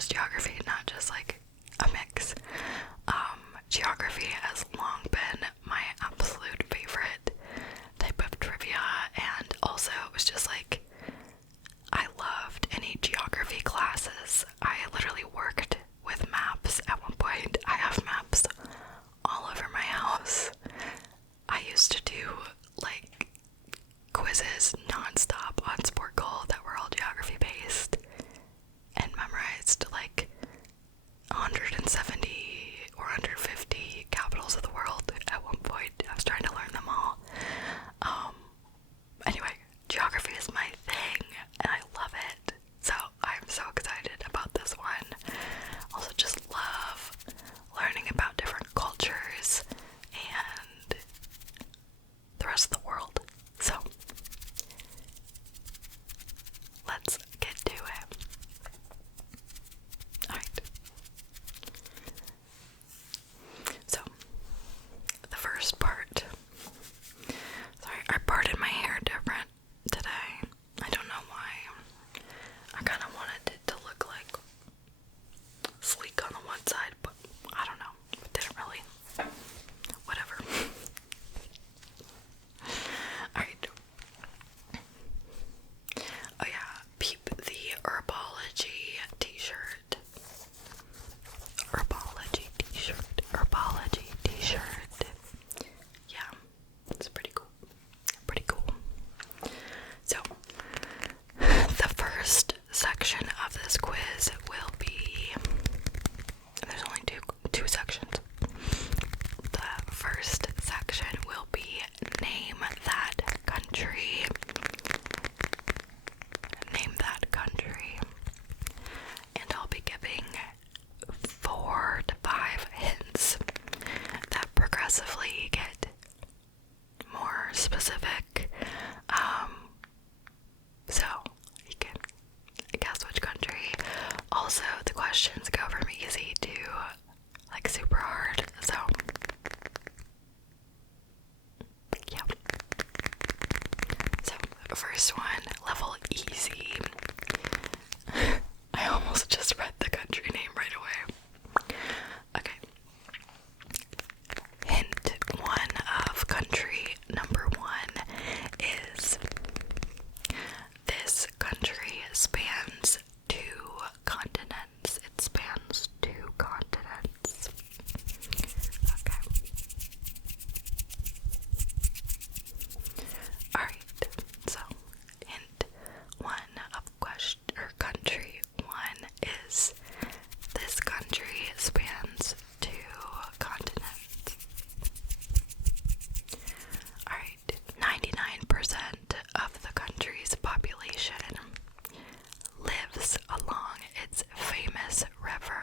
just geography, not just like a mix. Geography has long been my absolute favorite type of trivia, and also it was just like, I loved any geography classes. I literally worked with maps at one point. I have maps all over my house. I used to do like quizzes non-stop on Sport Gold that were all geography based, and memorized like 170 or 150 capitals of the world at one point. I was trying to learn them all. Anyway, geography is my thing, and I love it. So I'm so excited about this one. Also just love learning about different cultures and the rest of the world. So let's get to it. Alright. So, the first part. Sorry, I parted my hair different today. I don't know why. I kind of wanted it to look like sleek on the one side, but I don't know. It didn't really. Whatever. Alright. Oh yeah, peep the Herbology t-shirt. Herbology t-shirt. Herbology t-shirt. Yeah, it's pretty cool. Pretty cool. So, the first section of this quiz will be, there's only two sections. The first section will be name that country. Name that country. And I'll be giving 4 to 5 hints that progressively get more specific. So you can guess which country. Also, the questions go from easy to like super hard. So yeah. So first one, level easy. I almost just read the country name right away. Okay. Hint 1 of country number 1 is, this country spans 2 continents. It spans 2 continents. Okay. Alright, so hint 1 of country 1 is, this country spans 2 continents. Alright, 99% of the country's population lives along its famous river.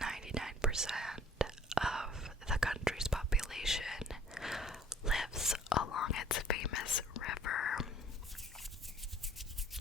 99% of the country's population lives along its famous river.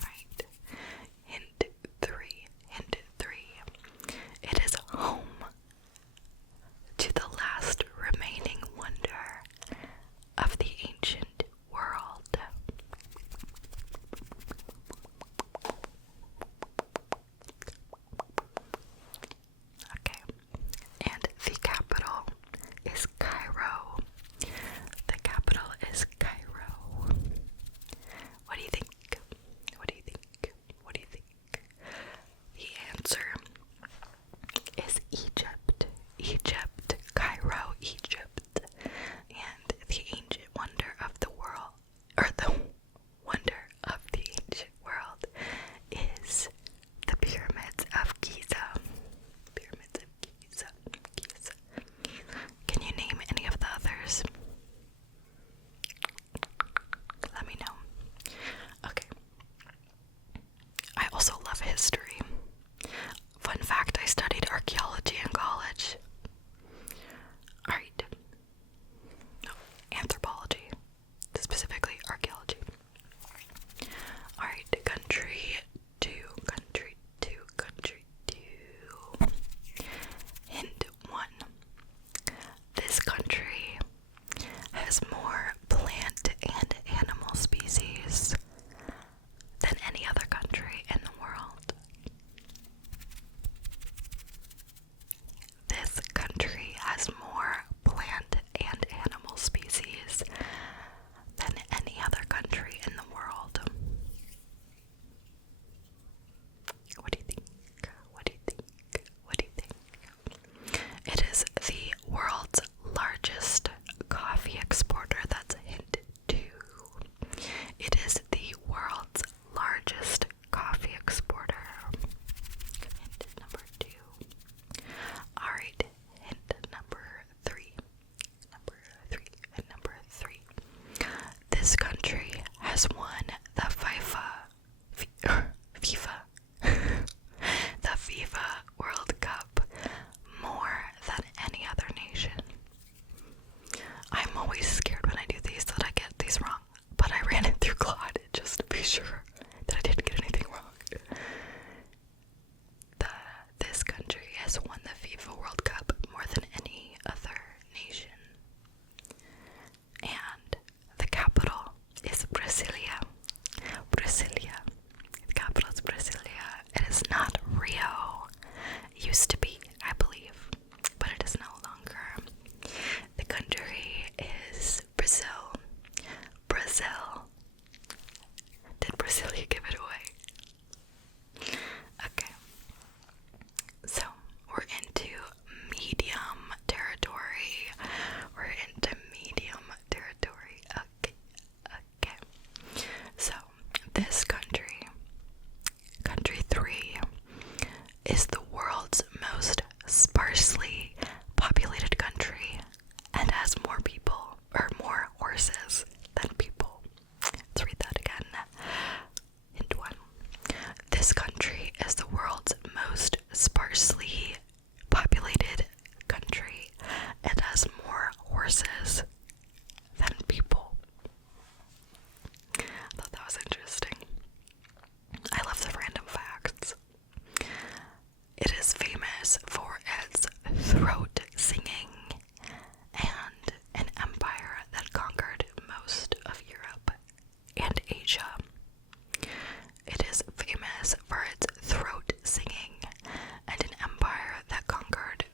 Alright. Hint 3. It is home to the last remaining wonder of the ancient world. Okay. And the capital is Cairo. The capital is Cairo. What do you think? What do you think? What do you think? The answer is Egypt. Egypt. Cairo, Egypt. And the ancient wonder of the world, or the wonder of the ancient world, is the pyramids of Giza. Pyramids of Giza. Can you name any of the others? Let me know. Okay. I also love history. Fun fact, I studied archaeology in college. Alright. No, anthropology. Specifically archaeology. Alright, country 2. Hint 1. This country has more plant and animal species than any other country in the world. is the world's most sparsely populated country and has more people, or more horses than people. Let's read that again. Hint one. This country is the world's most sparsely populated country. It has more horses than people. I thought that was interesting. I love the random facts. It is famous for its throat singing and an empire that conquered most of Europe and Asia. It is famous for its throat singing and an empire that conquered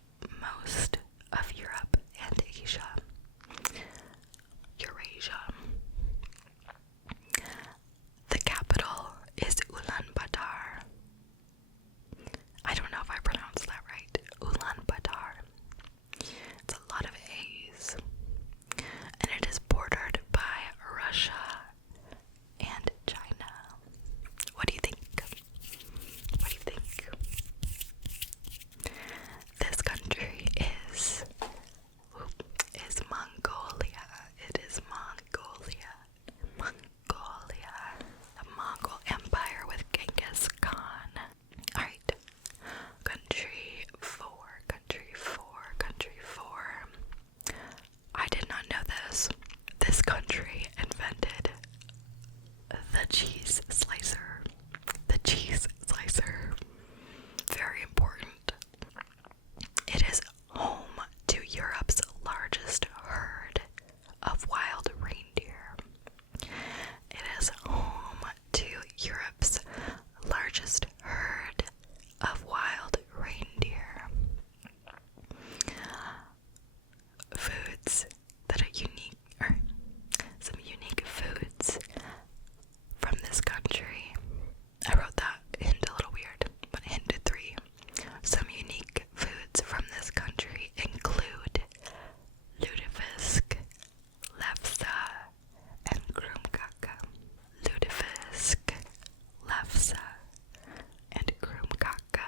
most of Europe and Asia. Eurasia. The capital is Ulaanbaatar. I don't know if I pronounced that right. Ulaanbaatar. It's a lot of A's. And it is bordered by Russia and China. What do you think? What do you think? This country is Mongolia. It is Mongolia. Mongolia. The Mongol Empire with Genghis Khan. Alright. Country 4. Country 4. Country 4. I did not know this. This country invented the cheese slicer. The cheese slicer. Very important. It is home to Europe's largest herd of wild reindeer. It is home to Europe's largest herd of wild reindeer. Foods that are unique, or some unique foods from this country. I wrote that hint a little weird, but hint 3. Some unique foods from this country include lutefisk, lefse, and krumkake. Lutefisk, lefse, and krumkake.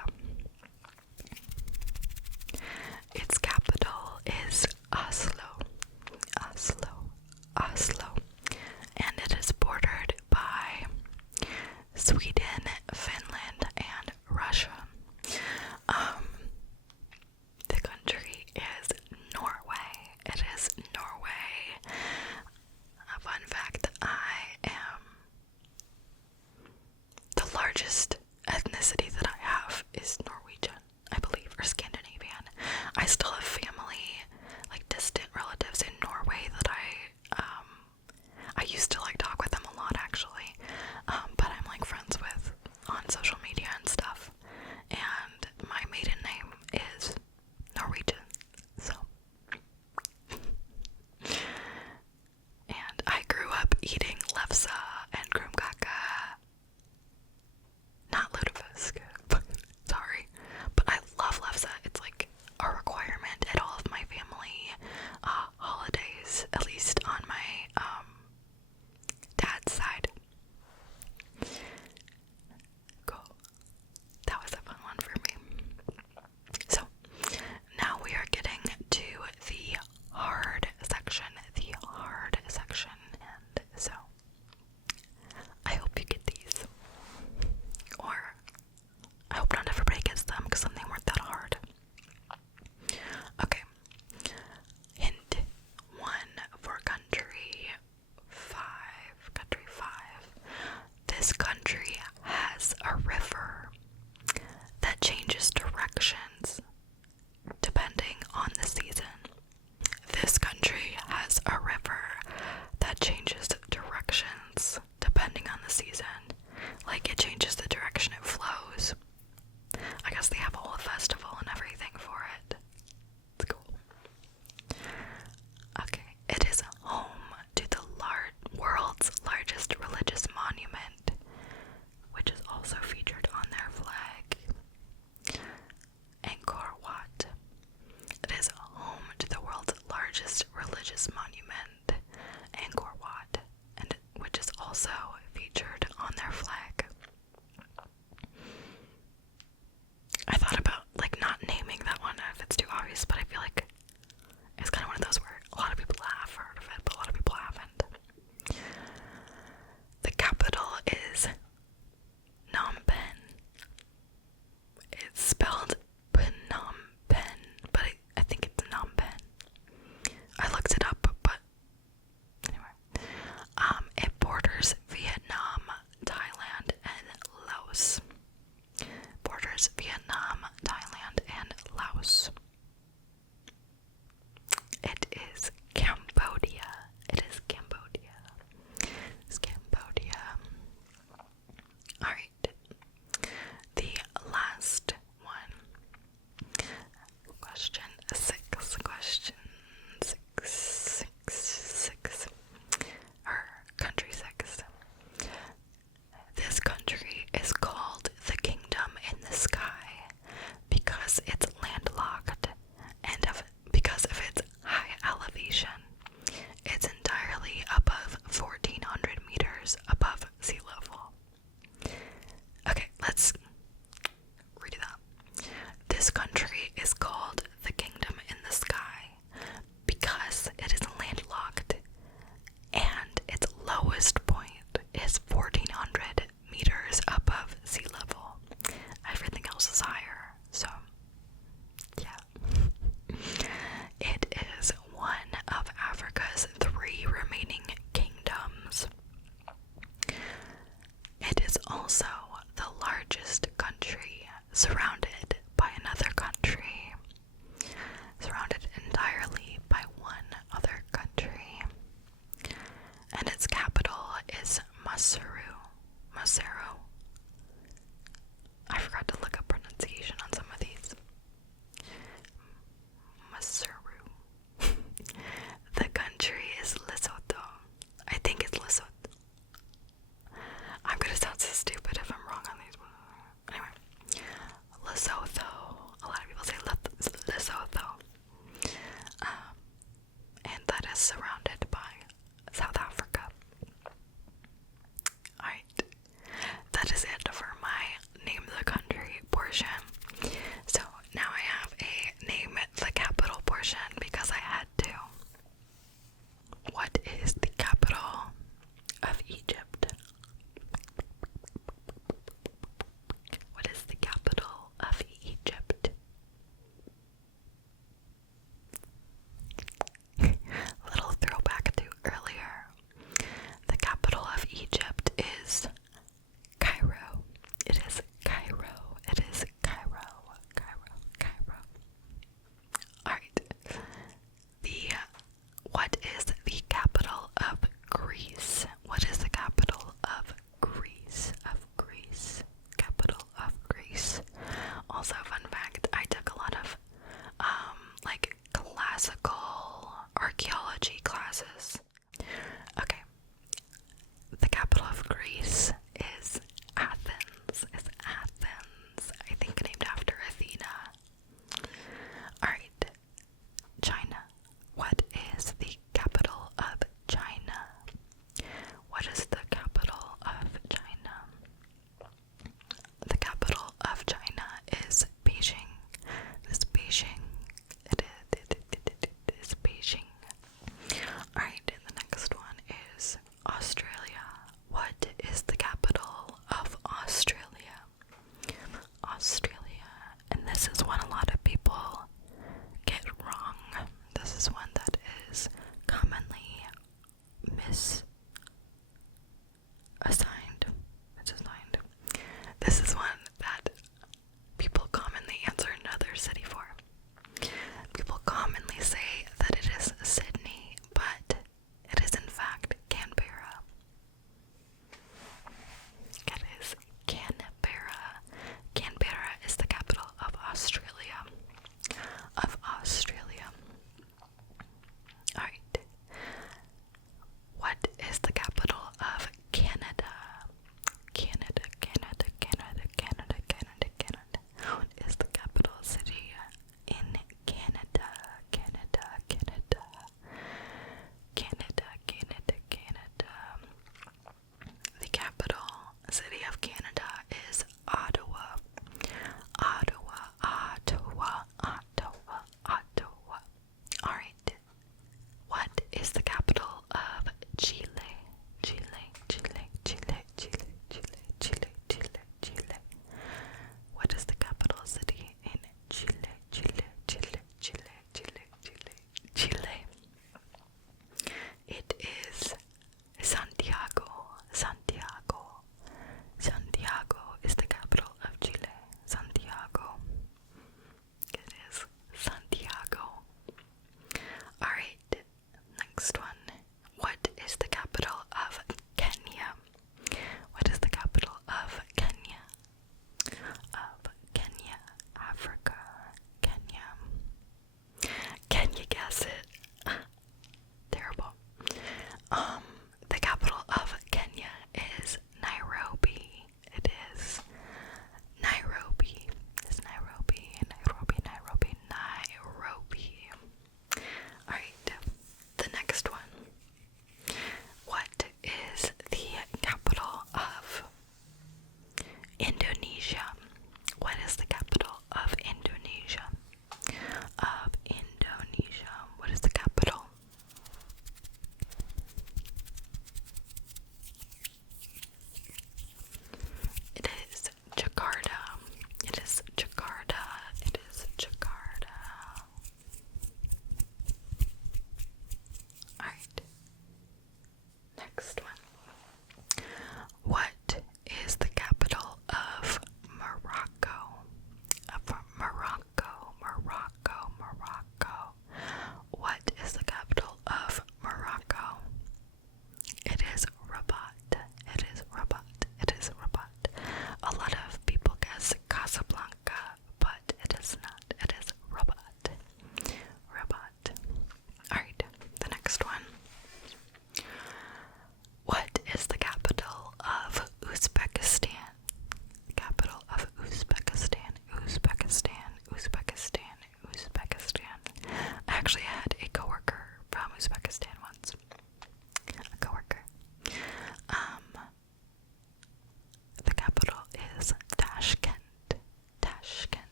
Its capital is Oslo. Oslo. Oslo. And it is bordered by Sweden, Finland, and Russia. The country is Norway. It is Norway. A fun fact, I am the largest ethnicity that I have is Norwegian, I believe, or Scandinavian. I still have family, like distant relatives in Norway that I used to like talk with them a lot actually, but I'm like friends with on social media and stuff, and my maiden name is Norwegian, so. And I grew up eating lefse and krumkake, not lutefisk, but sorry.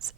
is